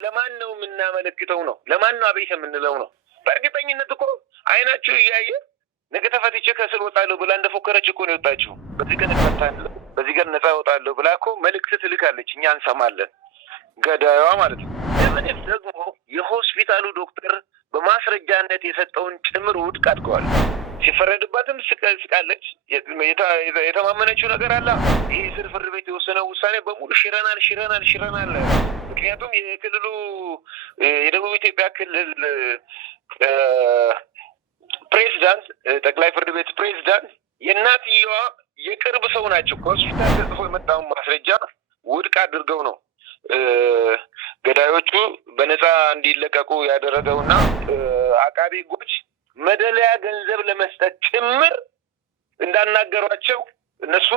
ለማን ነው የምናመለክተው ነው? ለማን ነው አቤት የምንለው ነው? በእርግጠኝነት እኮ አይናችሁ እያየ ነገ ተፈትቼ ከስር ወጣለሁ ብላ እንደፎከረች እኮ ነው የወጣችው። በዚህ ቀን እፈታለሁ፣ በዚህ ቀን ነፃ ወጣለሁ ብላ እኮ መልእክት ትልካለች። እኛ እንሰማለን። ገዳዩዋ ማለት ነው። ለምን ደግሞ የሆስፒታሉ ዶክተር በማስረጃነት የሰጠውን ጭምር ውድቅ አድርገዋል። ሲፈረድባትም ስቃለች። የተማመነችው ነገር አለ። ይሄ ስር ፍርድ ቤት የወሰነው ውሳኔ በሙሉ ሽረናል። ምክንያቱም የክልሉ የደቡብ ኢትዮጵያ ክልል ፕሬዝዳንት፣ ጠቅላይ ፍርድ ቤት ፕሬዝዳንት የእናትየዋ የቅርብ ሰው ናቸው። ከሆስፒታል ተጽፎ የመጣውን ማስረጃ ውድቅ አድርገው ነው ገዳዮቹ በነፃ እንዲለቀቁ ያደረገውና አቃቤ ሕጎች መደለያ ገንዘብ ለመስጠት ጭምር እንዳናገሯቸው እነሱ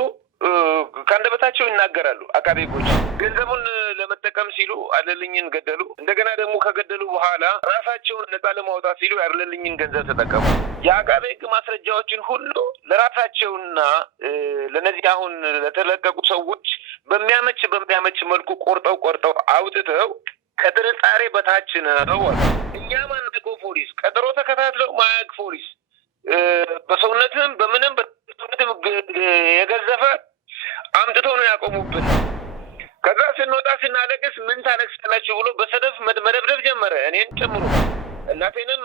ካንደበታቸው ይናገራሉ። አቃቤ ሕጎች ገንዘቡን ለመጠቀም ሲሉ አለልኝን ገደሉ። እንደገና ደግሞ ከገደሉ በኋላ ራሳቸውን ነፃ ለማውጣት ሲሉ ያለልኝን ገንዘብ ተጠቀሙ። የአቃቤ ሕግ ማስረጃዎችን ሁሉ ለራሳቸውና ለነዚህ አሁን ለተለቀቁ ሰዎች በሚያመች መልኩ ቆርጠው አውጥተው ከጥርጣሬ በታች ነው። እኛ ማናውቀው ፖሊስ ቀጠሮ ተከታትለው ማያውቅ ፖሊስ በሰውነትም በምንም የገዘፈ አምጥተው ነው ያቆሙብን። ከዛ ስንወጣ ስናለቅስ ምን ታለቅሳላችሁ ብሎ በሰደፍ መደብደብ ጀመረ፣ እኔን ጨምሮ። እናቴንም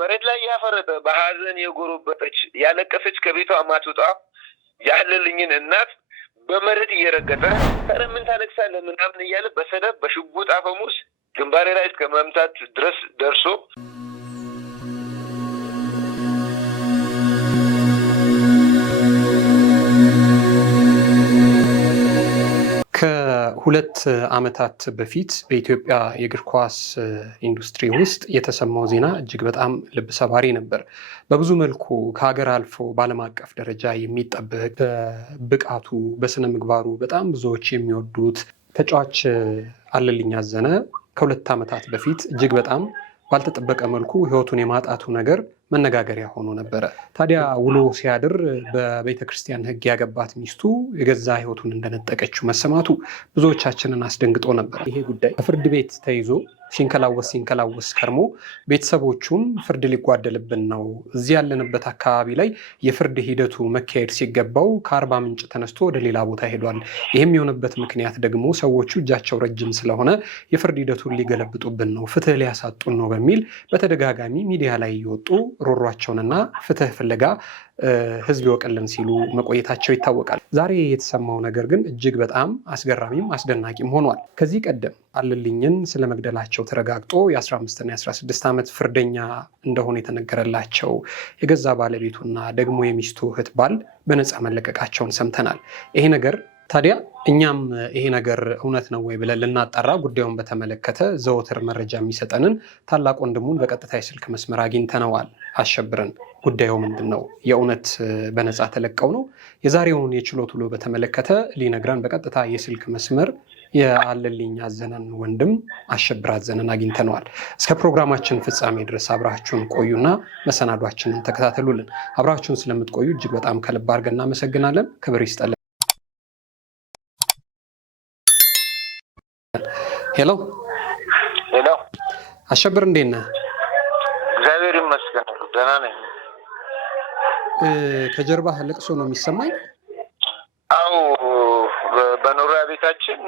መሬት ላይ ያፈረጠ በሀዘን የጎረበጠች ያለቀሰች ከቤቷ ማትወጣ ያለልኝን እናት በመሬት እየረገጠ ኧረ ምን ታለቅሳለህ ምናምን እያለ በሰደፍ በሽጉጥ አፈሙስ ግንባሬ ላይ እስከ መምታት ድረስ ደርሶ ከሁለት ዓመታት በፊት በኢትዮጵያ የእግር ኳስ ኢንዱስትሪ ውስጥ የተሰማው ዜና እጅግ በጣም ልብ ሰባሪ ነበር። በብዙ መልኩ ከሀገር አልፎ በዓለም አቀፍ ደረጃ የሚጠበቅ በብቃቱ በስነ ምግባሩ በጣም ብዙዎች የሚወዱት ተጫዋች አለልኝ አዘነ ከሁለት ዓመታት በፊት እጅግ በጣም ባልተጠበቀ መልኩ ሕይወቱን የማጣቱ ነገር መነጋገሪያ ሆኖ ነበረ። ታዲያ ውሎ ሲያድር በቤተ ክርስቲያን ሕግ ያገባት ሚስቱ የገዛ ሕይወቱን እንደነጠቀችው መሰማቱ ብዙዎቻችንን አስደንግጦ ነበር። ይሄ ጉዳይ በፍርድ ቤት ተይዞ ሲንከላወስ ከርሞ ቤተሰቦቹም ፍርድ ሊጓደልብን ነው፣ እዚህ ያለንበት አካባቢ ላይ የፍርድ ሂደቱ መካሄድ ሲገባው ከአርባ ምንጭ ተነስቶ ወደ ሌላ ቦታ ሄዷል። ይህም የሆነበት ምክንያት ደግሞ ሰዎቹ እጃቸው ረጅም ስለሆነ የፍርድ ሂደቱን ሊገለብጡብን ነው፣ ፍትህ ሊያሳጡን ነው በሚል በተደጋጋሚ ሚዲያ ላይ እየወጡ ሮሯቸውንና ፍትህ ፍለጋ ህዝብ ይወቀልን ሲሉ መቆየታቸው ይታወቃል። ዛሬ የተሰማው ነገር ግን እጅግ በጣም አስገራሚም አስደናቂም ሆኗል። ከዚህ ቀደም አለልኝን ስለመግደላቸው ተረጋግጦ የ15ና የ16 ዓመት ፍርደኛ እንደሆነ የተነገረላቸው የገዛ ባለቤቱና ደግሞ የሚስቱ እህት ባል በነፃ መለቀቃቸውን ሰምተናል። ይሄ ነገር ታዲያ እኛም ይሄ ነገር እውነት ነው ወይ ብለን ልናጣራ ጉዳዩን በተመለከተ ዘወትር መረጃ የሚሰጠንን ታላቅ ወንድሙን በቀጥታ የስልክ መስመር አግኝተነዋል። አሸብርን ጉዳዩ ምንድን ነው? የእውነት በነፃ ተለቀው ነው? የዛሬውን የችሎት ውሎ በተመለከተ ሊነግረን በቀጥታ የስልክ መስመር የአለልኝ አዘነን ወንድም አሸብር አዘነን አግኝተነዋል። እስከ ፕሮግራማችን ፍጻሜ ድረስ አብራችሁን ቆዩና መሰናዷችንን ተከታተሉልን። አብራችሁን ስለምትቆዩ እጅግ በጣም ከልብ አድርገን እናመሰግናለን። ክብር ይስጠልን። ሄሎ አሸብር፣ እንዴት ነህ? እግዚአብሔር ይመስገን ደህና ነኝ። ከጀርባህ ለቅሶ ነው የሚሰማኝ። አዎ፣ በኖሪያ ቤታችን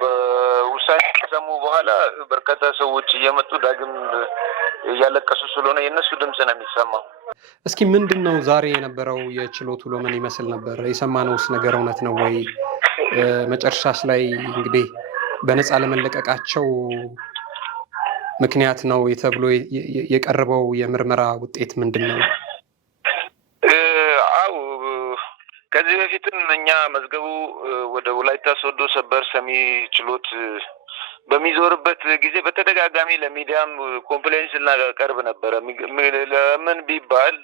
በውሳኔ ከሰሙ በኋላ በርካታ ሰዎች እየመጡ ዳግም እያለቀሱ ስለሆነ የእነሱ ድምፅ ነው የሚሰማው። እስኪ ምንድን ነው ዛሬ የነበረው የችሎት ውሎ ምን ይመስል ነበር? የሰማነውስ ነገር እውነት ነው ወይ? መጨረሻሽ ላይ እንግዲህ በነፃ ለመለቀቃቸው ምክንያት ነው ተብሎ የቀረበው የምርመራ ውጤት ምንድን ነው? አው ከዚህ በፊትም እኛ መዝገቡ ወደ ወላይታ ሶዶ ሰበር ሰሚ ችሎት በሚዞርበት ጊዜ በተደጋጋሚ ለሚዲያም ኮምፕሌንስ እናቀርብ ነበረ። ለምን ቢባል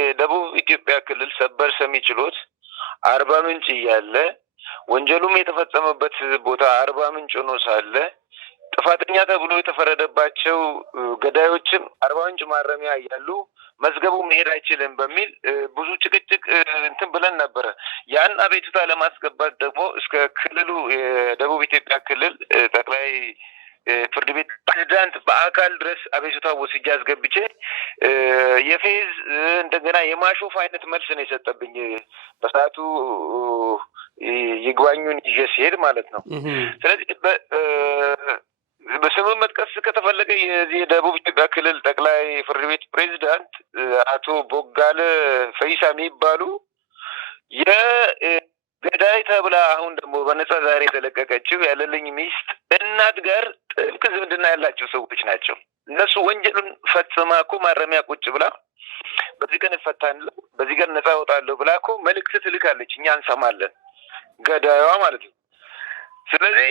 የደቡብ ኢትዮጵያ ክልል ሰበር ሰሚ ችሎት አርባ ምንጭ እያለ ወንጀሉም የተፈጸመበት ቦታ አርባ ምንጭ ሆኖ ሳለ ጥፋተኛ ተብሎ የተፈረደባቸው ገዳዮችም አርባ ምንጭ ማረሚያ እያሉ መዝገቡ መሄድ አይችልም በሚል ብዙ ጭቅጭቅ እንትን ብለን ነበረ። ያን አቤቱታ ለማስገባት ደግሞ እስከ ክልሉ የደቡብ ኢትዮጵያ ክልል ጠቅላይ ፍርድ ቤት ፕሬዚዳንት በአካል ድረስ አቤቱታ ወስጄ አስገብቼ የፌዝ እንደገና የማሾፍ አይነት መልስ ነው የሰጠብኝ በሰዓቱ ይግባኙን ይዤ ሲሄድ ማለት ነው። ስለዚህ በስምም መጥቀስ ከተፈለገ የዚህ የደቡብ ኢትዮጵያ ክልል ጠቅላይ ፍርድ ቤት ፕሬዚዳንት አቶ ቦጋለ ፈይሳ የሚባሉ የገዳይ ተብላ አሁን ደግሞ በነጻ ዛሬ የተለቀቀችው ያለልኝ ሚስት እናት ጋር ጥብቅ ዝምድና ያላቸው ሰዎች ናቸው። እነሱ ወንጀሉን ፈጽማ እኮ ማረሚያ ቁጭ ብላ በዚህ ቀን እፈታለሁ፣ በዚህ ቀን ነጻ እወጣለሁ ብላ እኮ መልእክት ትልካለች። እኛ እንሰማለን፣ ገዳዩዋ ማለት ነው። ስለዚህ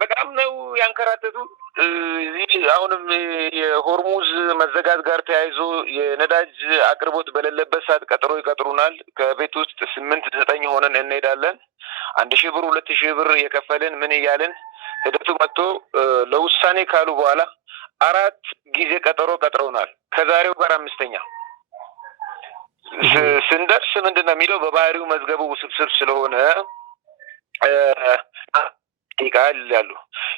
በጣም ነው ያንከራተቱ። እዚህ አሁንም የሆርሙዝ መዘጋት ጋር ተያይዞ የነዳጅ አቅርቦት በሌለበት ሰዓት ቀጠሮ ይቀጥሩናል። ከቤት ውስጥ 8-9 ሆነን እንሄዳለን። 1,000 ብር 2,000 ብር የከፈልን ምን እያልን ሂደቱ መጥቶ ለውሳኔ ካሉ በኋላ 4 ጊዜ ቀጠሮ ቀጥረውናል። ከዛሬው ጋር 5ኛ ስንደርስ ምንድን ነው የሚለው በባህሪው መዝገቡ ውስብስብ ስለሆነ ይቃል ያሉ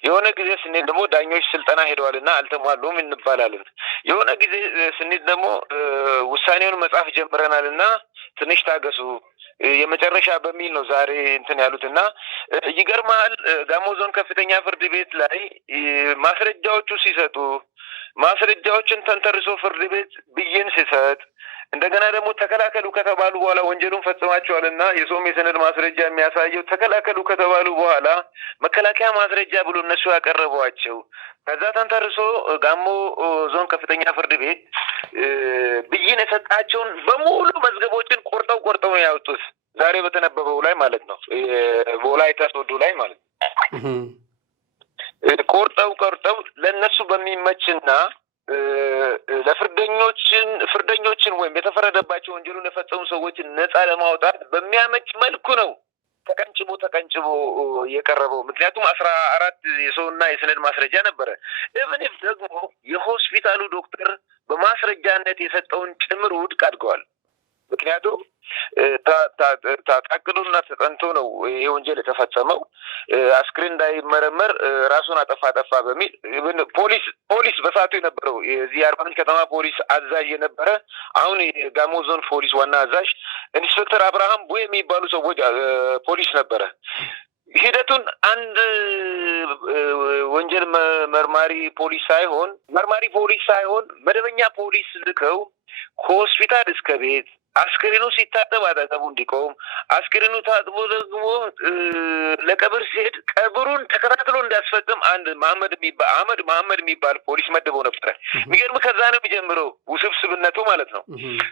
የሆነ ጊዜ ስንሄድ ደግሞ ዳኞች ስልጠና ሄደዋልና አልተሟሉም እንባላለን። የሆነ ጊዜ ስንሄድ ደግሞ ውሳኔውን መጻፍ ጀምረናልና ትንሽ ታገሱ የመጨረሻ በሚል ነው ዛሬ እንትን ያሉትና ይገርማል። ጋሞ ዞን ከፍተኛ ፍርድ ቤት ላይ ማስረጃዎቹ ሲሰጡ ማስረጃዎችን ተንተርሶ ፍርድ ቤት ብይን ሲሰጥ እንደገና ደግሞ ተከላከሉ ከተባሉ በኋላ ወንጀሉን ፈጽማቸዋልና የሰውም የሰነድ ማስረጃ የሚያሳየው ተከላከሉ ከተባሉ በኋላ መከላከያ ማስረጃ ብሎ እነሱ ያቀረቧቸው ከዛ ተንተርሶ ጋሞ ዞን ከፍተኛ ፍርድ ቤት ብይን የሰጣቸውን በሙሉ መዝገቦችን ቆርጠው ነው ያወጡት። ዛሬ በተነበበው ላይ ማለት ነው፣ በወላይታ ሶዶ ላይ ማለት ነው። ቆርጠው ለእነሱ በሚመችና ፍርደኞችን ወይም የተፈረደባቸው ወንጀሉን የፈጸሙ ሰዎችን ነፃ ለማውጣት በሚያመች መልኩ ነው ተቀንጭቦ የቀረበው። ምክንያቱም 14 የሰውና የሰነድ ማስረጃ ነበረ። ኢቭን ደግሞ የሆስፒታሉ ዶክተር በማስረጃነት የሰጠውን ጭምር ውድቅ አድርገዋል። ምክንያቱም ታቅዶና ተጠንቶ ነው ይሄ ወንጀል የተፈጸመው። አስክሬን እንዳይመረመር ራሱን አጠፋ በሚል ፖሊስ በሰዓቱ የነበረው የዚህ የአርባ ምንጭ ከተማ ፖሊስ አዛዥ የነበረ አሁን የጋሞ ዞን ፖሊስ ዋና አዛዥ ኢንስፔክተር አብርሃም ቡ የሚባሉ ሰዎች ፖሊስ ነበረ። ሂደቱን አንድ ወንጀል መርማሪ ፖሊስ ሳይሆን መደበኛ ፖሊስ ልከው ከሆስፒታል እስከ ቤት አስክሬኑ ሲታጠብ አጠገቡ እንዲቆም አስክሬኑ ታጥቦ ደግሞ ለቀብር ሲሄድ ቀብሩን ተከታትሎ እንዲያስፈጽም አንድ መሐመድ የሚባል ፖሊስ መድበው ነበር። የሚገርም ከዛ ነው የሚጀምረው ውስብስብነቱ ማለት ነው።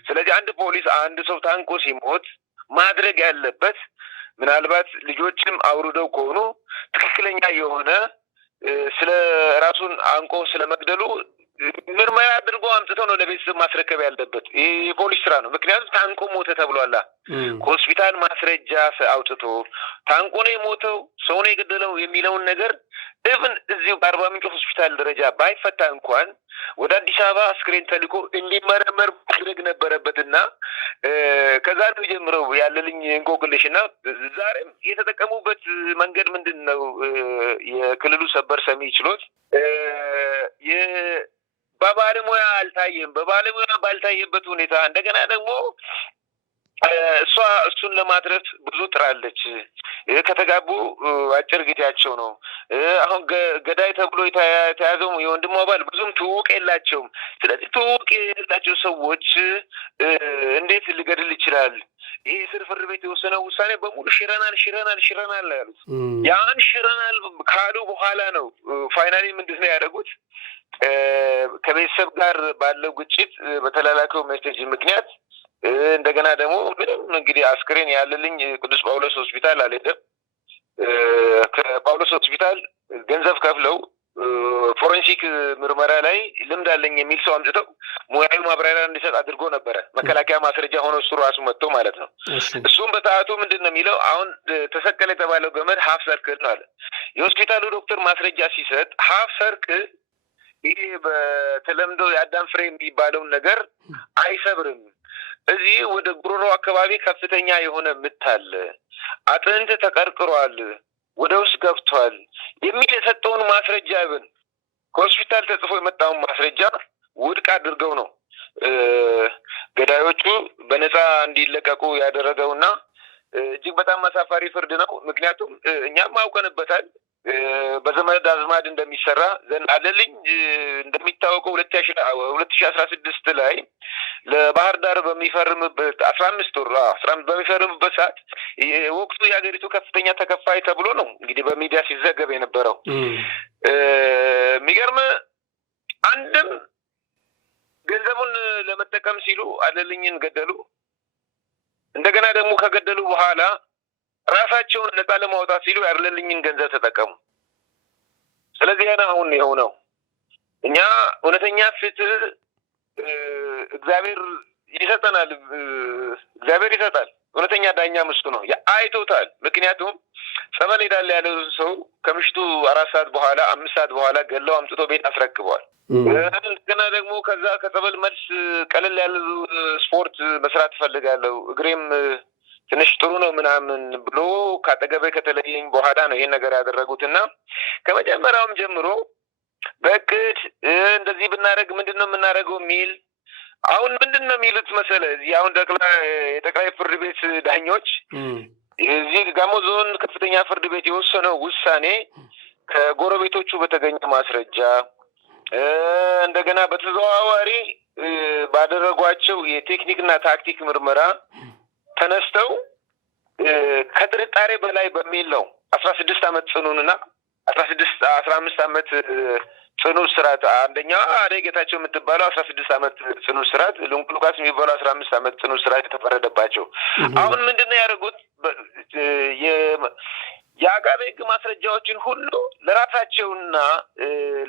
ስለዚህ አንድ ፖሊስ አንድ ሰው ታንቆ ሲሞት ማድረግ ያለበት ምናልባት ልጆችም አውርደው ከሆኑ ትክክለኛ የሆነ ስለ ራሱን አንቆ ስለመግደሉ ምርመራ አድርጎ አምጥተው ነው ለቤተሰብ ማስረከብ ያለበት። ይህ የፖሊስ ስራ ነው። ምክንያቱም ታንቆ ሞተ ተብሏላ። ከሆስፒታል ማስረጃ አውጥቶ ታንቆ ነው የሞተው ሰው ነው የገደለው የሚለውን ነገር ኢቭን እዚሁ በአርባ ምንጭ ሆስፒታል ደረጃ ባይፈታ እንኳን ወደ አዲስ አበባ አስክሬን ተልኮ እንዲመረመር ማድረግ ነበረበትና ከዛ ነው የጀምረው ያለልኝ እንቆቅልሽና ዛሬም የተጠቀሙበት መንገድ ምንድን ነው? የክልሉ ሰበር ሰሚ ችሎት በባለሙያ አልታየም። በባለሙያ ባልታየበት ሁኔታ እንደገና ደግሞ እሱን ለማድረስ ብዙ ጥራለች። ከተጋቡ አጭር ጊዜያቸው ነው። አሁን ገዳይ ተብሎ የተያዘው የወንድሟ ባል ብዙም ትውውቅ የላቸውም። ስለዚህ ትውውቅ የሌላቸው ሰዎች እንዴት ሊገድል ይችላል? ይሄ ስር ፍርድ ቤት የወሰነው ውሳኔ በሙሉ ሽረናል ያሉት። ያን ሽረናል ካሉ በኋላ ነው ፋይናሊ ምንድን ነው ያደረጉት? ከቤተሰብ ጋር ባለው ግጭት በተላላከው ሜሴጅ ምክንያት እንደገና ደግሞ ምንም እንግዲህ አስክሬን ያለልኝ ቅዱስ ጳውሎስ ሆስፒታል አልሄደም። ከጳውሎስ ሆስፒታል ገንዘብ ከፍለው ፎሬንሲክ ምርመራ ላይ ልምድ አለኝ የሚል ሰው አምጥተው ሙያዊ ማብራሪያ እንዲሰጥ አድርጎ ነበረ። መከላከያ ማስረጃ ሆኖ እሱ ራሱ መጥቶ ማለት ነው። እሱም በሰዓቱ ምንድን ነው የሚለው አሁን ተሰቀለ የተባለው ገመድ ሀፍ ሰርክል ነው አለ። የሆስፒታሉ ዶክተር ማስረጃ ሲሰጥ ሀፍ ሰርክል ይህ በተለምዶ የአዳም ፍሬ የሚባለውን ነገር አይሰብርም። እዚህ ወደ ጉሮሮ አካባቢ ከፍተኛ የሆነ ምት አለ፣ አጥንት ተቀርቅሯል፣ ወደ ውስጥ ገብቷል የሚል የሰጠውን ማስረጃ ብን ከሆስፒታል ተጽፎ የመጣውን ማስረጃ ውድቅ አድርገው ነው ገዳዮቹ በነፃ እንዲለቀቁ ያደረገውና እጅግ በጣም አሳፋሪ ፍርድ ነው። ምክንያቱም እኛም አውቀንበታል በዘመድ አዝማድ እንደሚሰራ አለልኝ እንደሚታወቀው 2016 ላይ ለባህር ዳር በሚፈርምበት 15 ወር በሚፈርምበት ሰዓት ወቅቱ የሀገሪቱ ከፍተኛ ተከፋይ ተብሎ ነው እንግዲህ በሚዲያ ሲዘገብ የነበረው። የሚገርም አንድም ገንዘቡን ለመጠቀም ሲሉ አለልኝን ገደሉ። እንደገና ደግሞ ከገደሉ በኋላ ራሳቸውን ነፃ ለማውጣት ሲሉ ያለልኝን ገንዘብ ተጠቀሙ። ስለዚህ አሁን የሆነው እኛ እውነተኛ ፍትህ እግዚአብሔር ይሰጠናል። እግዚአብሔር ይሰጣል። እውነተኛ ዳኛም እሱ ነው አይቶታል። ምክንያቱም ጸበል ሄዳለ ያለው ሰው ከምሽቱ 4 ሰዓት በኋላ 5 ሰዓት በኋላ ገለው አምጥቶ ቤት አስረክበዋል። ገና ደግሞ ከዛ ከጸበል መልስ ቀለል ያለ ስፖርት መስራት እፈልጋለሁ እግሬም ትንሽ ጥሩ ነው ምናምን ብሎ ካጠገቤ ከተለየኝ በኋላ ነው ይሄን ነገር ያደረጉትና ከመጀመሪያውም ጀምሮ በእቅድ እንደዚህ ብናደርግ ምንድን ነው የምናደርገው የሚል አሁን ምንድን ነው የሚሉት መሰለ እዚህ አሁን የጠቅላይ ፍርድ ቤት ዳኞች እዚህ ጋሞ ዞን ከፍተኛ ፍርድ ቤት የወሰነው ውሳኔ ከጎረቤቶቹ በተገኘ ማስረጃ እንደገና በተዘዋዋሪ ባደረጓቸው የቴክኒክና ታክቲክ ምርመራ ተነስተው ከጥርጣሬ በላይ በሚል ነው 16 ዓመት ጽኑንና 15 ዓመት ጽኑ እስራት አንደኛዋ አደይ ጌታቸው የምትባለው 16 ዓመት ጽኑ እስራት ሉቃስ የሚባለው 15 ዓመት ጽኑ እስራት የተፈረደባቸው። አሁን ምንድነው ያደረጉት? የአቃቤ ሕግ ማስረጃዎችን ሁሉ ለራሳቸውና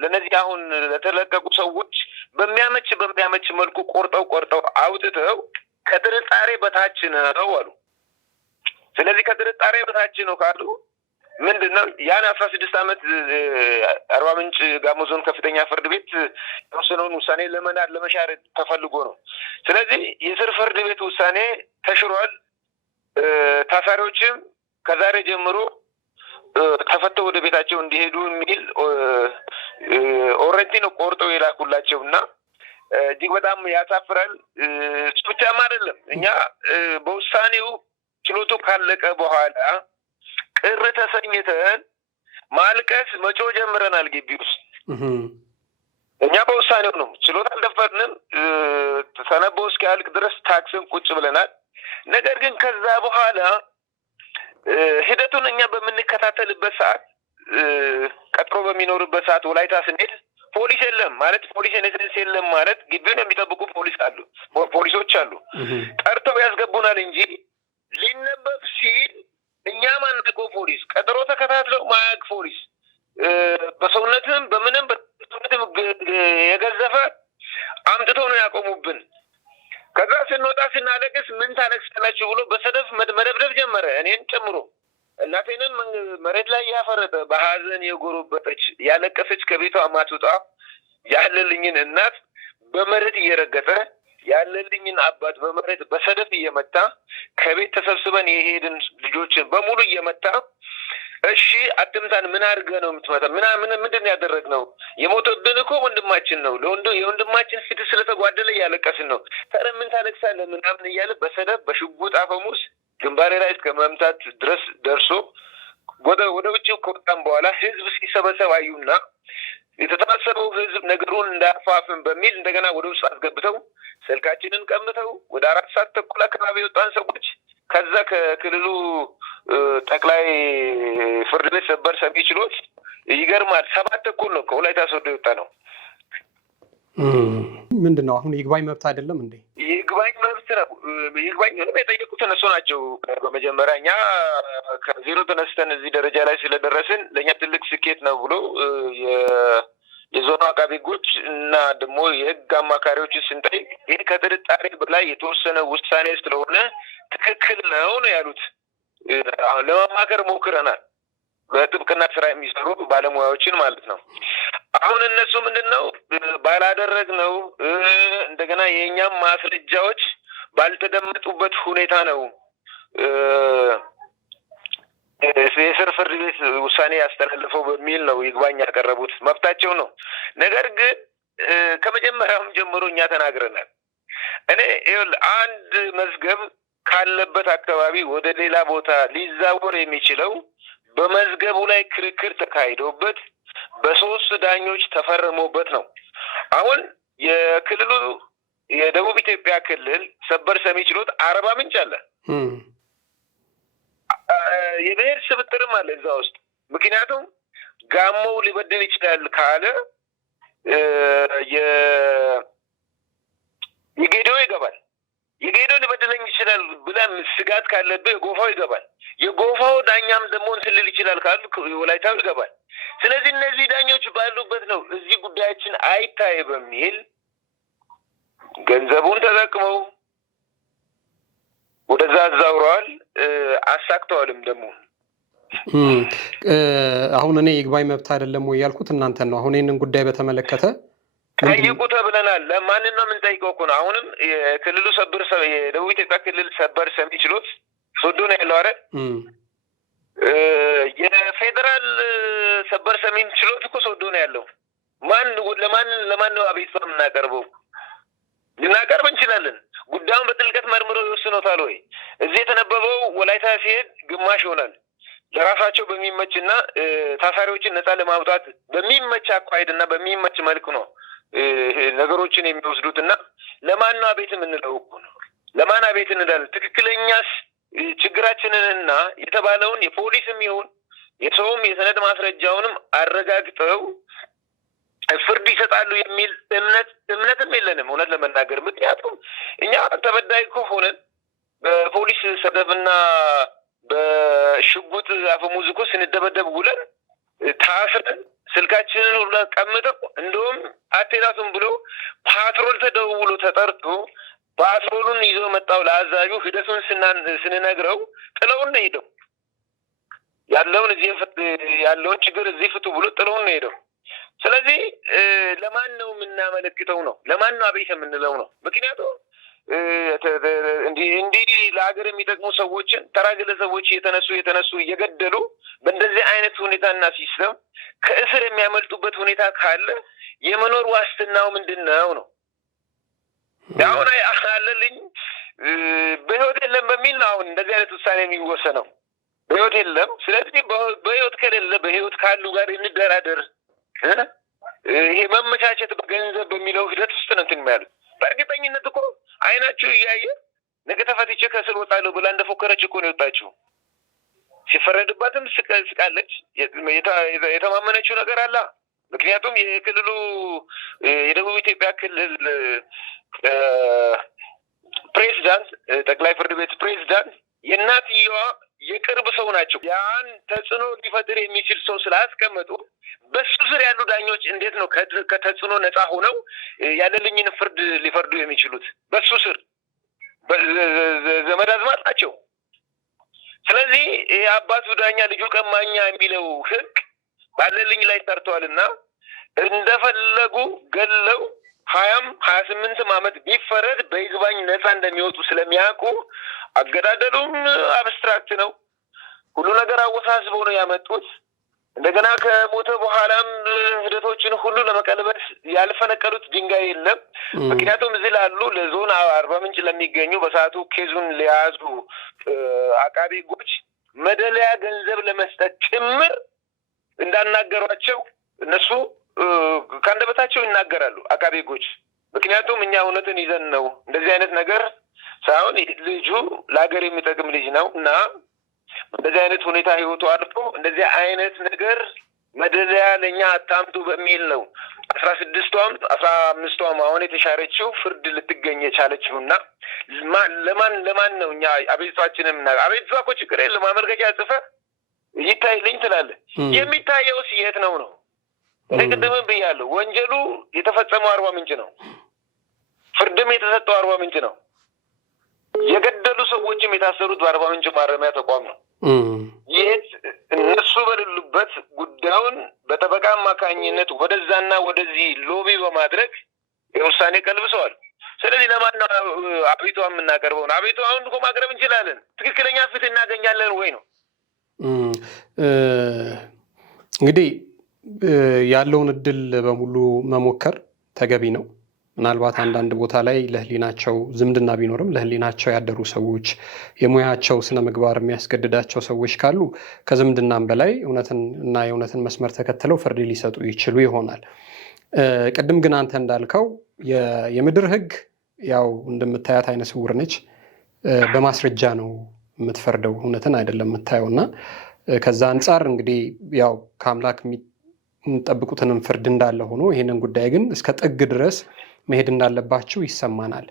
ለነዚህ አሁን ለተለቀቁ ሰዎች በሚያመች መልኩ ቆርጠው አውጥተው ከጥርጣሬ በታች ነው አሉ። ስለዚህ ከጥርጣሬ በታች ነው ካሉ ምንድነው ያን 16 ዓመት አርባ ምንጭ ጋሞ ዞን ከፍተኛ ፍርድ ቤት የወሰነውን ውሳኔ ለመሻር ተፈልጎ ነው። ስለዚህ የስር ፍርድ ቤት ውሳኔ ተሽሯል። ታሳሪዎችም ከዛሬ ጀምሮ ተፈተው ወደ ቤታቸው እንዲሄዱ የሚል ኦሬንቲ ነው ቆርጠው የላኩላቸው እና እጅግ በጣም ያሳፍራል። እሱ ብቻም አይደለም። እኛ በውሳኔው ችሎቱ ካለቀ በኋላ ቅር ተሰኝተን ማልቀስ መጮ ጀምረናል ግቢ ውስጥ። እኛ በውሳኔው ነው ችሎት አልደፈርንም። ተነበው እስኪያልቅ ድረስ ታክስን ቁጭ ብለናል። ነገር ግን ከዛ በኋላ ሂደቱን እኛ በምንከታተልበት ሰዓት ቀጥሮ በሚኖርበት ሰዓት ወላይታ ስንሄድ ፖሊስ የለም ማለት ፖሊስ የለም ማለት ግቢውን የሚጠብቁ ፖሊሶች አሉ። ጠርተው ያስገቡናል እንጂ ሊነበብ ሲል እኛ ማንጠቆ ፖሊስ ቀጠሮ ተከታትለው ማያቅ ፖሊስ በሰውነትም በምንም በሰውነትም የገዘፈ አምጥቶ ነው ያቆሙብን። ከዛ ስንወጣ ስናለቅስ ምን ታለቅሳላችሁ ብሎ በሰደፍ መደብደብ ጀመረ፣ እኔን ጨምሮ። እናቴንም መሬት ላይ ያፈረጠ በሀዘን የጎረበጠች ያለቀሰች ከቤቷ ማትወጣ ያለልኝን እናት በመሬት እየረገጠ ያለልኝን አባት በመሬት በሰደፍ እየመታ ከቤት ተሰብስበን የሄድን ልጆችን በሙሉ እየመታ እሺ አትምታን፣ ምን አድርገህ ነው የምትመታ? ምንድን ነው ያደረግነው? የሞተብን እኮ ወንድማችን ነው። የወንድማችን ፊት ስለተጓደለ እያለቀስን ነው። ታዲያ ምን ታለቅሳለህ? ምናምን እያለ በሰደፍ በሽጉጥ አፈሙዝ ግንባሬ ላይ እስከ መምታት ድረስ ደርሶ ወደ ውጭ ከወጣን በኋላ ህዝብ ሲሰበሰብ አዩና የተሰበሰበው ህዝብ ነገሩን እንዳያፋፍን በሚል እንደገና ወደ ውስጥ አስገብተው ስልካችንን ቀምተው ወደ 4 ሰዓት ተኩል አካባቢ የወጣን ሰዎች ከዛ ከክልሉ ጠቅላይ ፍርድ ቤት ሰበር ሰሚ ችሎት ይገርማል 7 ተኩል ነው ከወላይታ ሶዶ የወጣ ነው። ምንድን ነው አሁን ይግባኝ መብት አይደለም እንዴ? ይግባኝ መብት ነው። ይግባኝ ነው የጠየቁት እነሱ ናቸው። በመጀመሪያ እኛ ከዜሮ ተነስተን እዚህ ደረጃ ላይ ስለደረስን ለእኛ ትልቅ ስኬት ነው ብሎ የዞኑ አቃቤ ሕጎች እና ደግሞ የህግ አማካሪዎችን ስንጠይቅ ይህ ከጥርጣሬ በላይ የተወሰነ ውሳኔ ስለሆነ ትክክል ነው ነው ያሉት። ለመማከር ሞክረናል፣ በጥብቅና ስራ የሚሰሩ ባለሙያዎችን ማለት ነው። አሁን እነሱ ምንድን ነው ባላደረግነው እንደገና የእኛም ማስረጃዎች ባልተደመጡበት ሁኔታ ነው የስር ፍርድ ቤት ውሳኔ ያስተላልፈው በሚል ነው ይግባኝ ያቀረቡት። መብታቸው ነው። ነገር ግን ከመጀመሪያውም ጀምሮ እኛ ተናግረናል። እኔ አንድ መዝገብ ካለበት አካባቢ ወደ ሌላ ቦታ ሊዛወር የሚችለው በመዝገቡ ላይ ክርክር ተካሂዶበት በ3 ዳኞች ተፈርሞበት ነው። አሁን የክልሉ የደቡብ ኢትዮጵያ ክልል ሰበር ሰሚ ችሎት አርባ ምንጭ አለ። የብሔር ስብጥርም አለ እዛ ውስጥ። ምክንያቱም ጋሞው ሊበድል ይችላል ካለ የጌዶ ይገባል። የጌዶ ሊበድለኝ ይችላል ብላም ስጋት ካለብህ የጎፋው ይገባል። የጎፋው ዳኛም ደግሞ እንትን ሊል ይችላል ካሉ ወላይታው ይገባል። ስለዚህ እነዚህ ዳኞች ባሉበት ነው እዚህ ጉዳያችን አይታይ በሚል ገንዘቡን ተጠቅመው ወደዛ አዛውረዋል፣ አሳክተዋልም ደግሞ። አሁን እኔ ይግባኝ መብት አይደለም ወይ ያልኩት እናንተን ነው። አሁን ይህንን ጉዳይ በተመለከተ ጠይቁ ተብለናል። ለማንን ነው የምንጠይቀው እኮ ነው። አሁንም የክልሉ የደቡብ ኢትዮጵያ ክልል ሰበር ሰሚ ችሎት ሶዶ ነው ያለው አይደል? የፌዴራል ሰበር ሰሚ ችሎት እኮ ሶዶ ነው ያለው። ለማን ነው አቤቱታ የምናቀርበው? ልናቀርብ እንችላለን። ጉዳዩን በጥልቀት መርምረው ይወስኖታል ወይ? እዚህ የተነበበው ወላይታ ሲሄድ ግማሽ ይሆናል። ለራሳቸው በሚመችና ታሳሪዎችን ነፃ ለማውጣት በሚመች አኳሄድና በሚመች መልክ ነው ነገሮችን የሚወስዱትና ለማን ነው አቤት የምንለው እኮ ነው። ለማን አቤት እንላለን? ትክክለኛስ ችግራችንንና የተባለውን የፖሊስም ይሁን የሰውም የሰነድ ማስረጃውንም አረጋግጠው ፍርድ ይሰጣሉ የሚል እምነትም የለንም እውነት ለመናገር። ምክንያቱም እኛ ተበዳይ ከሆነን በፖሊስ ሰደብና በሽጉጥ አፈሙዝ እኮ ስንደበደብ ውለን ታስረን ስልካችንን ሁሉ ቀምጠው እንደውም አቴላቱን ብሎ ፓትሮል ተደውሎ ተጠርቶ ፓትሮሉን ይዞ መጣው ለአዛዡ ሂደቱን ስንነግረው ጥለውን ነው ሄደው ያለውን ችግር እዚህ ፍቱ ብሎ ጥለውን ነው ሄደው። ስለዚህ ለማን ነው የምናመለክተው ነው? ለማን ነው አቤት የምንለው ነው? ምክንያቱም እንዲህ ለሀገር የሚጠቅሙ ሰዎችን ተራ ግለሰቦች የተነሱ እየገደሉ በእንደዚህ አይነት ሁኔታና ሲስተም ከእስር የሚያመልጡበት ሁኔታ ካለ የመኖር ዋስትናው ምንድን ነው ነው? አሁን አለልኝ በህይወት የለም በሚል ነው አሁን እንደዚህ አይነት ውሳኔ የሚወሰነው። በህይወት የለም። ስለዚህ በህይወት ከሌለ በህይወት ካሉ ጋር እንደራደር። ይሄ መመቻቸት በገንዘብ በሚለው ሂደት ውስጥ ነው እንትን የሚያሉት። በእርግጠኝነት እኮ አይናችሁ እያየ ነገ ተፈትቼ ከእስር ወጣለሁ ብላ እንደፎከረች እኮ ነው የወጣችው። ሲፈረድባትም ስቃለች። የተማመነችው ነገር አለ። ምክንያቱም የክልሉ የደቡብ ኢትዮጵያ ክልል ፕሬዚዳንት፣ ጠቅላይ ፍርድ ቤት ፕሬዚዳንት የእናትየዋ የቅርብ ሰው ናቸው። ያን ተጽዕኖ ሊፈጥር የሚችል ሰው ስላስቀመጡ በሱ ስር ያሉ ዳኞች እንዴት ነው ከተጽዕኖ ነፃ ሆነው ያለልኝን ፍርድ ሊፈርዱ የሚችሉት? በሱ ስር ዘመድ አዝማድ ናቸው። ስለዚህ የአባቱ ዳኛ ልጁ ቀማኛ የሚለው ሕግ ባለልኝ ላይ ጠርተዋልና እንደፈለጉ ገለው 28 ዓመት ቢፈረድ በይግባኝ ነፃ እንደሚወጡ ስለሚያውቁ አገዳደሉም አብስትራክት ነው። ሁሉ ነገር አወሳስበው ነው ያመጡት። እንደገና ከሞተ በኋላም ሂደቶችን ሁሉ ለመቀልበስ ያልፈነቀሉት ድንጋይ የለም። ምክንያቱም እዚህ ላሉ ለዞን አርባ ምንጭ ለሚገኙ በሰዓቱ ኬዙን ሊያዙ አቃቤ ሕጎች መደለያ ገንዘብ ለመስጠት ጭምር እንዳናገሯቸው እነሱ ከአንደበታቸው ይናገራሉ አቃቤ ሕጎች። ምክንያቱም እኛ እውነትን ይዘን ነው እንደዚህ አይነት ነገር ሳይሆን ልጁ ለሀገር የሚጠቅም ልጅ ነው እና እንደዚህ አይነት ሁኔታ ህይወቱ አልፎ እንደዚህ አይነት ነገር መደለያ ለእኛ አታምጡ በሚል ነው 16ቷም 15ቷም አሁን የተሻረችው ፍርድ ልትገኝ የቻለችው እና ለማን ነው እኛ አቤቱታችንን አቤቱታ እኮ ችግር የለም ማመልከቻ ጽፈህ ይታይልኝ ትላለህ። የሚታየው የት ነው ነው? እኔ ቅድምም ብያለሁ። ወንጀሉ የተፈጸመው አርባ ምንጭ ነው። ፍርድም የተሰጠው አርባ ምንጭ ነው። የገደሉ ሰዎችም የታሰሩት በአርባ ምንጭ ማረሚያ ተቋም ነው። የት እነሱ በሌሉበት ጉዳዩን በጠበቃ አማካኝነት ወደዛና ወደዚህ ሎቢ በማድረግ የውሳኔ ቀልብሰዋል። ስለዚህ ለማን ነው አቤቱታ የምናቀርበው? አቤቱታውን እኮ ማቅረብ እንችላለን። ትክክለኛ ፍትህ እናገኛለን ወይ ነው? እንግዲህ ያለውን እድል በሙሉ መሞከር ተገቢ ነው። ምናልባት አንዳንድ ቦታ ላይ ለህሊናቸው ዝምድና ቢኖርም ለህሊናቸው ያደሩ ሰዎች፣ የሙያቸው ስነ ምግባር የሚያስገድዳቸው ሰዎች ካሉ ከዝምድናም በላይ እውነትን እና የእውነትን መስመር ተከትለው ፍርድ ሊሰጡ ይችሉ ይሆናል። ቅድም ግን አንተ እንዳልከው የምድር ህግ ያው እንደምታያት አይነ ስውር ነች። በማስረጃ ነው የምትፈርደው፣ እውነትን አይደለም የምታየው። እና ከዛ አንጻር እንግዲህ ያው ከአምላክ የሚጠብቁትንም ፍርድ እንዳለ ሆኖ ይህንን ጉዳይ ግን እስከ ጥግ ድረስ መሄድ እንዳለባቸው ይሰማናል።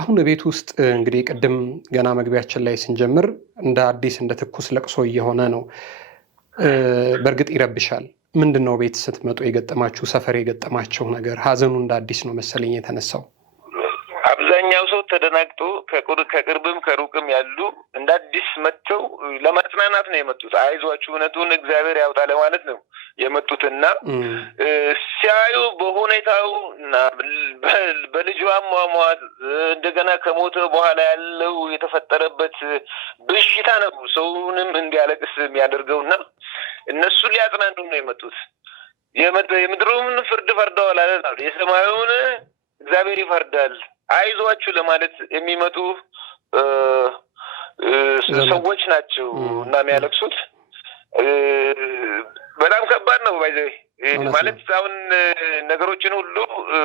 አሁን ቤት ውስጥ እንግዲህ ቅድም ገና መግቢያችን ላይ ስንጀምር እንደ አዲስ እንደ ትኩስ ለቅሶ እየሆነ ነው። በእርግጥ ይረብሻል። ምንድን ነው ቤት ስትመጡ የገጠማችሁ ሰፈር የገጠማቸው ነገር? ሀዘኑ እንደ አዲስ ነው መሰለኝ የተነሳው። አብዛኛው ሰው ተደናግጦ ከቅርብም ከሩቅም ያሉ እንደ አዲስ መጥተው ለማጽናናት ነው የመጡት። አይዟችሁ እውነቱን እግዚአብሔር ያውጣ ለማለት ነው የመጡትና ሲያዩ በሁኔታው እና በልጇ አሟሟት እንደገና ከሞተ በኋላ ያለው የተፈጠረበት ብዥታ ነው ሰውንም እንዲያለቅስ የሚያደርገውና እነሱ ሊያጽናኑ ነው የመጡት። የምድሩን ፍርድ ፈርደዋል አለ፣ የሰማዩን እግዚአብሔር ይፈርዳል አይዟችሁ ለማለት የሚመጡ ሰዎች ናቸው እና የሚያለቅሱት። በጣም ከባድ ነው ማለት አሁን ነገሮችን ሁሉ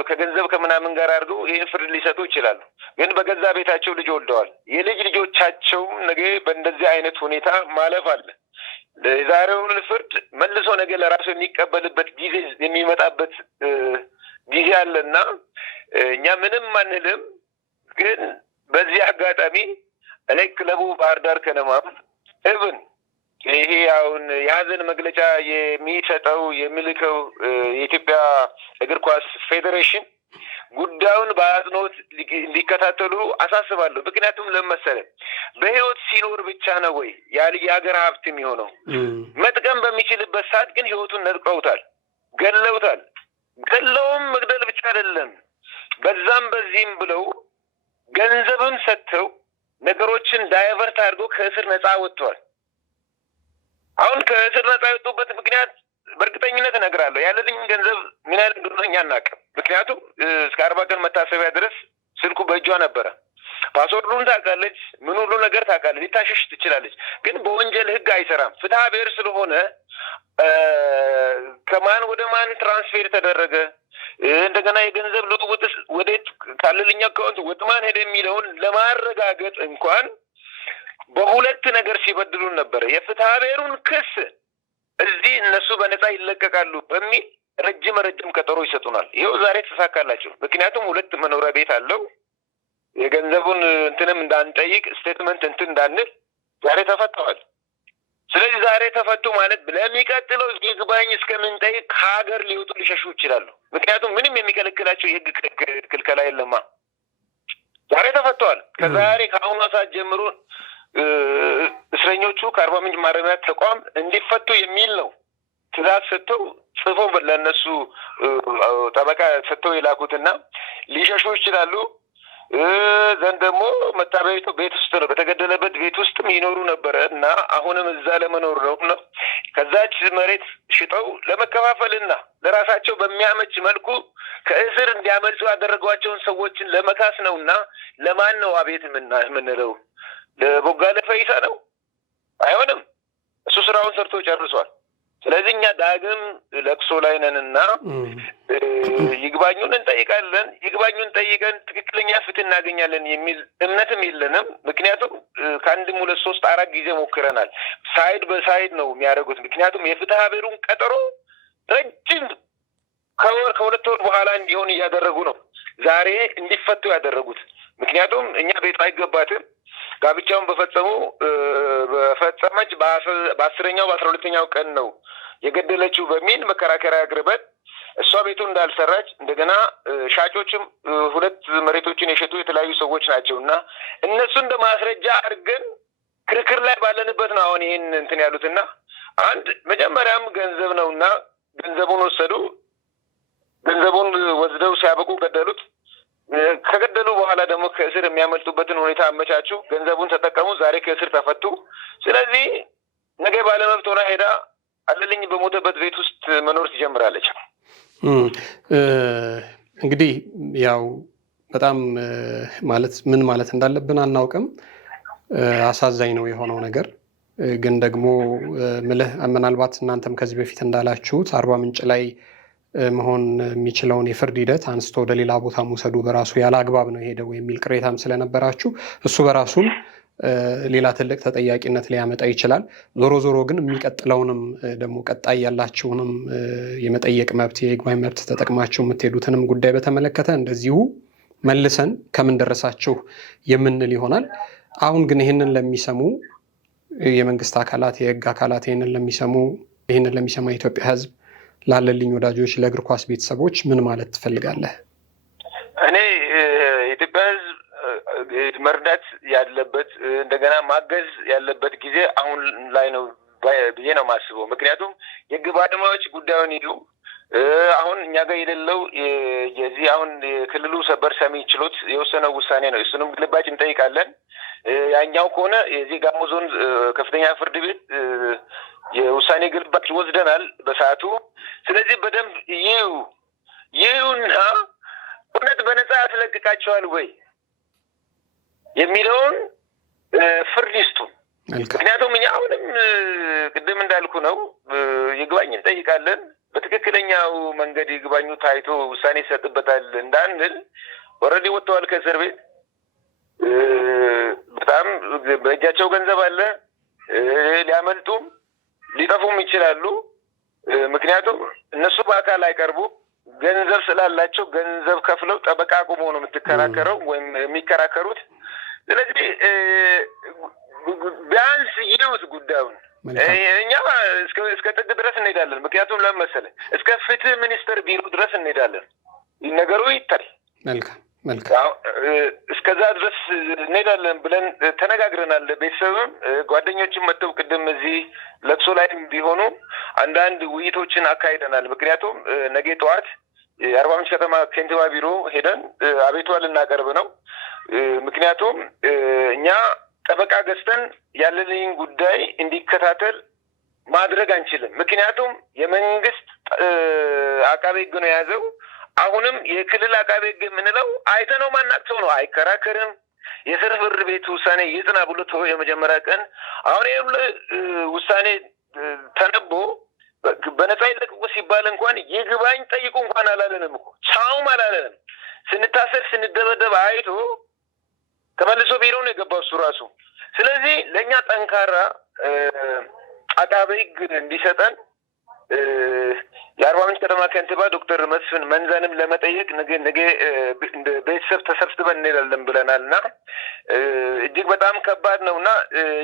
ከገንዘብ ከምናምን ጋር አድርገው ይህን ፍርድ ሊሰጡ ይችላሉ። ግን በገዛ ቤታቸው ልጅ ወልደዋል። የልጅ ልጆቻቸውም ነገ በእንደዚህ አይነት ሁኔታ ማለፍ አለ። የዛሬውን ፍርድ መልሶ ነገ ለራሱ የሚቀበልበት ጊዜ የሚመጣበት ጊዜ አለና እኛ ምንም አንልም። ግን በዚህ አጋጣሚ እኔ ክለቡ ባህር ዳር ከነማም እብን ይሄ አሁን የሀዘን መግለጫ የሚሰጠው የሚልከው የኢትዮጵያ እግር ኳስ ፌዴሬሽን ጉዳዩን በአጽንኦት እንዲከታተሉ አሳስባለሁ። ምክንያቱም ለመሰለ በህይወት ሲኖር ብቻ ነው ወይ የሀገር ሀብት የሚሆነው? መጥቀም በሚችልበት ሰዓት ግን ህይወቱን ነጥቀውታል፣ ገለውታል። ገለውም መግደል ብቻ አይደለም፣ በዛም በዚህም ብለው ገንዘብን ሰጥተው ነገሮችን ዳይቨርት አድርገው ከእስር ነፃ ወጥተዋል። አሁን ከእስር ነፃ የወጡበት ምክንያት በእርግጠኝነት እነግራለሁ። ያለልኝ ገንዘብ ምን ያህል እንደሆነ እኛ አናውቅም። ምክንያቱም እስከ 40 ቀን መታሰቢያ ድረስ ስልኩ በእጇ ነበረ። ፓስወርዱን ታውቃለች፣ ምን ሁሉ ነገር ታውቃለች። ሊታሸሽ ትችላለች፣ ግን በወንጀል ህግ አይሰራም። ፍትሐ ብሔር ስለሆነ ከማን ወደ ማን ትራንስፌር ተደረገ፣ እንደገና የገንዘብ ልውውጥ ወዴት ካለልኝ አካውንት ወደ ማን ሄደ የሚለውን ለማረጋገጥ እንኳን በሁለት ነገር ሲበድሉን ነበረ። የፍትሐ ብሔሩን ክስ እዚህ እነሱ በነፃ ይለቀቃሉ በሚል ረጅም ቀጠሮ ይሰጡናል። ይኸው ዛሬ ተሳካላቸው። ምክንያቱም 2 መኖሪያ ቤት አለው። የገንዘቡን እንትንም እንዳንጠይቅ ስቴትመንት እንዳንል ዛሬ ተፈተዋል። ስለዚህ ዛሬ ተፈቱ ማለት ለሚቀጥለው ይግባኝ እስከምንጠይቅ ከሀገር ሊወጡ ሊሸሹ ይችላሉ። ምክንያቱም ምንም የሚከለክላቸው የህግ ክልከላ የለማ። ዛሬ ተፈተዋል። ከዛሬ ከአሁኗ ሰዓት ጀምሮ እስረኞቹ ከአርባ ምንጭ ማረሚያ ተቋም እንዲፈቱ የሚል ነው ትእዛዝ ሰጥተው ጽፎ ለእነሱ ጠበቃ ሰጥተው የላኩትና ሊሸሹ ይችላሉ። ዘንድ ደግሞ መታበያ ቤት ውስጥ ነው፣ በተገደለበት ቤት ውስጥም ይኖሩ ነበረ እና አሁንም እዛ ለመኖር ነው። ከዛች መሬት ሽጠው ለመከፋፈልና ለራሳቸው በሚያመች መልኩ ከእስር እንዲያመልጡ ያደረጓቸውን ሰዎችን ለመካስ ነው። እና ለማን ነው አቤት የምንለው? ለቦጋለ ፈይሳ ነው? አይሆንም። እሱ ስራውን ሰርቶ ጨርሷል። ስለዚህ እኛ ዳግም ለቅሶ ላይ ነንና ይግባኙን እንጠይቃለን። ይግባኙን ጠይቀን ትክክለኛ ፍትህ እናገኛለን የሚል እምነትም የለንም። ምክንያቱም ከአንድም 2 3 4 ጊዜ ሞክረናል። ሳይድ በሳይድ ነው የሚያደርጉት። ምክንያቱም የፍትሐ ብሔሩን ቀጠሮ ረጅም ከ2 ወር በኋላ እንዲሆን እያደረጉ ነው ዛሬ እንዲፈቱ ያደረጉት። ምክንያቱም እኛ ቤቱ አይገባትም፣ ጋብቻውን በፈጸመች በ10ኛው በ12ኛው ቀን ነው የገደለችው በሚል መከራከሪያ አቅርበን እሷ ቤቱ እንዳልሰራች እንደገና ሻጮችም 2 መሬቶችን የሸጡ የተለያዩ ሰዎች ናቸው እና እነሱ እንደ ማስረጃ አድርገን ክርክር ላይ ባለንበት ነው አሁን ይህን እንትን ያሉትና አንድ መጀመሪያም ገንዘብ ነውና ገንዘቡን ወሰዱ። ገንዘቡን ወስደው ሲያበቁ ገደሉት። ከገደሉ በኋላ ደግሞ ከእስር የሚያመልጡበትን ሁኔታ አመቻቹ። ገንዘቡን ተጠቀሙ። ዛሬ ከእስር ተፈቱ። ስለዚህ እንግዲህ ያው በጣም ምን ማለት እንዳለብን አናውቅም። አሳዛኝ ነው የሆነው ነገር። ግን ደግሞ ምናልባት እናንተም ከዚህ በፊት እንዳላችሁት አርባ ምንጭ ላይ መሆን የሚችለውን የፍርድ ሂደት አንስቶ ወደ ሌላ ቦታ መውሰዱ በራሱ ያለ አግባብ ነው የሄደው የሚል ቅሬታም ስለነበራችሁ እሱ በራሱም ሌላ ትልቅ ተጠያቂነት ሊያመጣ ይችላል። ዞሮ ዞሮ ግን የሚቀጥለውንም ደግሞ ቀጣይ ያላችሁንም የመጠየቅ መብት የይግባኝ መብት ተጠቅማችሁ የምትሄዱትንም ጉዳይ በተመለከተ እንደዚሁ መልሰን ከምን ደረሳችሁ የምንል ይሆናል። አሁን ግን ይህንን ለሚሰሙ የመንግስት አካላት፣ የህግ አካላት ይህንን ለሚሰማ የኢትዮጵያ ህዝብ፣ ላለልኝ ወዳጆች፣ ለእግር ኳስ ቤተሰቦች ምን ማለት ትፈልጋለህ? እኔ የኢትዮጵያ ህዝብ መርዳት ያለበት እንደገና ማገዝ ያለበት ጊዜ አሁን ላይ ነው ብዬ ነው የማስበው። ምክንያቱም የህግ ባለሙያዎች ጉዳዩን ይዩ አሁን እኛ ጋር የሌለው የዚህ አሁን የክልሉ ሰበር ሰሚ ችሎት የወሰነው ውሳኔ ነው። እሱንም ግልባጭ እንጠይቃለን። ያኛው ከሆነ የዚህ ጋሞ ዞን ከፍተኛ ፍርድ ቤት የውሳኔ ግልባጭ ወስደናል በሰዓቱ። ስለዚህ በደንብ ይዩና እውነት በነፃ ያስለቅቃቸዋል ወይ የሚለውን ፍርድ ይስጡ። ምክንያቱም እኛ አሁንም ቅድም እንዳልኩ ነው ይግባኝ እንጠይቃለን። በትክክለኛው መንገድ ይግባኙ ታይቶ ውሳኔ ይሰጥበታል እንዳንል ኦልሬዲ ወጥተዋል ከእስር ቤት። በጣም በእጃቸው ገንዘብ አለ። ሊያመልጡም ሊጠፉም ይችላሉ። ምክንያቱም እነሱ በአካል አይቀርቡ፣ ገንዘብ ስላላቸው ገንዘብ ከፍለው ጠበቃ አቁሞ ነው የምትከራከረው ወይም የሚከራከሩት። ስለዚህ ቢያንስ ይዩት ጉዳዩን። እኛ እስከ ጥግ ድረስ እንሄዳለን። ምክንያቱም ለምን መሰለህ እስከ ፍትህ ሚኒስቴር ቢሮ ድረስ እንሄዳለን። ነገሩ ይታይ። እስከዛ ድረስ እንሄዳለን ብለን ተነጋግረናል። ቤተሰብም ጓደኞችም መጥተው ቅድም እዚህ ለቅሶ ላይም ቢሆኑ አንዳንድ ውይይቶችን አካሂደናል። ምክንያቱም ነገ ጠዋት የአርባ ምንጭ ከተማ ከንቲባ ቢሮ ሄደን አቤቱታ ልናቀርብ ነው። ምክንያቱም እኛ ጠበቃ ገዝተን ያለልኝ ጉዳይ እንዲከታተል ማድረግ አንችልም። ምክንያቱም የመንግስት አቃቤ ሕግ ነው የያዘው። አሁንም የክልል አቃቤ ሕግ የምንለው አይተነው ማናቅሰው ነው፣ አይከራከርም። የስር ፍርድ ቤት ውሳኔ ይጽና ብሎ ተወው የመጀመሪያ ቀን። አሁን ይሄ ውሳኔ ተነቦ በነፃ ይለቀቁ ሲባል እንኳን ይግባኝ ጠይቁ እንኳን አላለንም እኮ፣ ቻውም አላለንም። ስንታሰር ስንደበደብ አይቶ ተመልሶ ቢሮ ነው የገባው እሱ ራሱ። ስለዚህ ለእኛ ጠንካራ አቃቤ ሕግ እንዲሰጠን የአርባ ምንጭ ከተማ ከንቲባ ዶክተር መስፍን መንዛንም ለመጠየቅ ነገ ቤተሰብ ተሰብስበን እንሄዳለን ብለናል እና እጅግ በጣም ከባድ ነው እና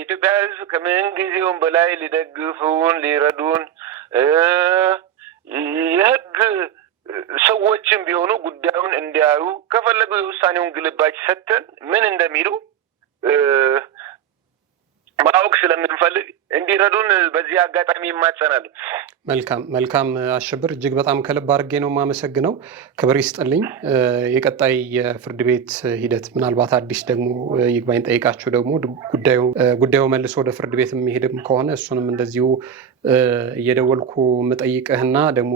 ኢትዮጵያ ሕዝብ ከምን ጊዜውም በላይ ሊደግፉን ሊረዱን የህግ ሰዎችም ቢሆኑ ጉዳዩን እንዲያዩ ከፈለጉ የውሳኔውን ግልባጭ ሰጥተን ምን እንደሚሉ ማወቅ ስለምንፈልግ እንዲረዱን በዚህ አጋጣሚ ይማጸናል። መልካም አሸብር፣ እጅግ በጣም ከልብ አድርጌ ነው የማመሰግነው። ክብር ይስጥልኝ። የቀጣይ የፍርድ ቤት ሂደት ምናልባት አዲስ ደግሞ ይግባኝ ጠይቃችሁ ደግሞ ጉዳዩ መልሶ ወደ ፍርድ ቤት የሚሄድም ከሆነ እሱንም እንደዚሁ እየደወልኩ የምጠይቅህና ደግሞ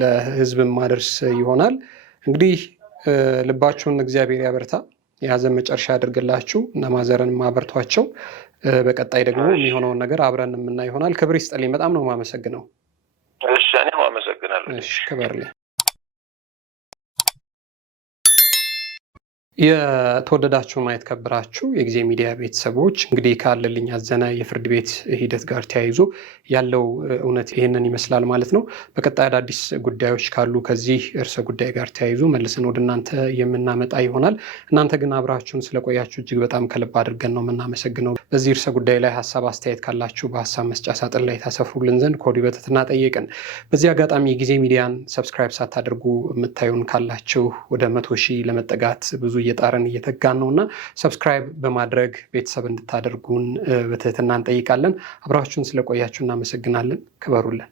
ለህዝብ ማድረስ ይሆናል። እንግዲህ ልባችሁን እግዚአብሔር ያበርታ፣ የሀዘን መጨረሻ ያደርግላችሁ እና ማዘርን ማበርቷቸው። በቀጣይ ደግሞ የሚሆነውን ነገር አብረን የምናይ ይሆናል። ክብር ይስጥልኝ። በጣም ነው የማመሰግነው። እሺ፣ እኔም አመሰግናለሁ። እሺ፣ ክበርልኝ። የተወደዳችሁና የተከበራችሁ የጊዜ ሚዲያ ቤተሰቦች እንግዲህ ካለልኝ አዘነ የፍርድ ቤት ሂደት ጋር ተያይዞ ያለው እውነት ይህንን ይመስላል ማለት ነው። በቀጣይ አዳዲስ ጉዳዮች ካሉ ከዚህ እርሰ ጉዳይ ጋር ተያይዞ መልሰን ወደ እናንተ የምናመጣ ይሆናል። እናንተ ግን አብራችሁን ስለቆያችሁ እጅግ በጣም ከልብ አድርገን ነው የምናመሰግነው። በዚህ እርሰ ጉዳይ ላይ ሀሳብ አስተያየት ካላችሁ በሀሳብ መስጫ ሳጥን ላይ ታሰፍሩልን ዘንድ ከወዲሁ በትህትና ጠየቅን። በዚህ አጋጣሚ የጊዜ ሚዲያን ሰብስክራይብ ሳታደርጉ የምታዩን ካላችሁ ወደ 100,000 ለመጠጋት ብዙ እየጣርን እየተጋን ነውና ሰብስክራይብ በማድረግ ቤተሰብ እንድታደርጉን በትህትና እንጠይቃለን። አብራችሁን ስለቆያችሁ እናመሰግናለን። ክበሩልን።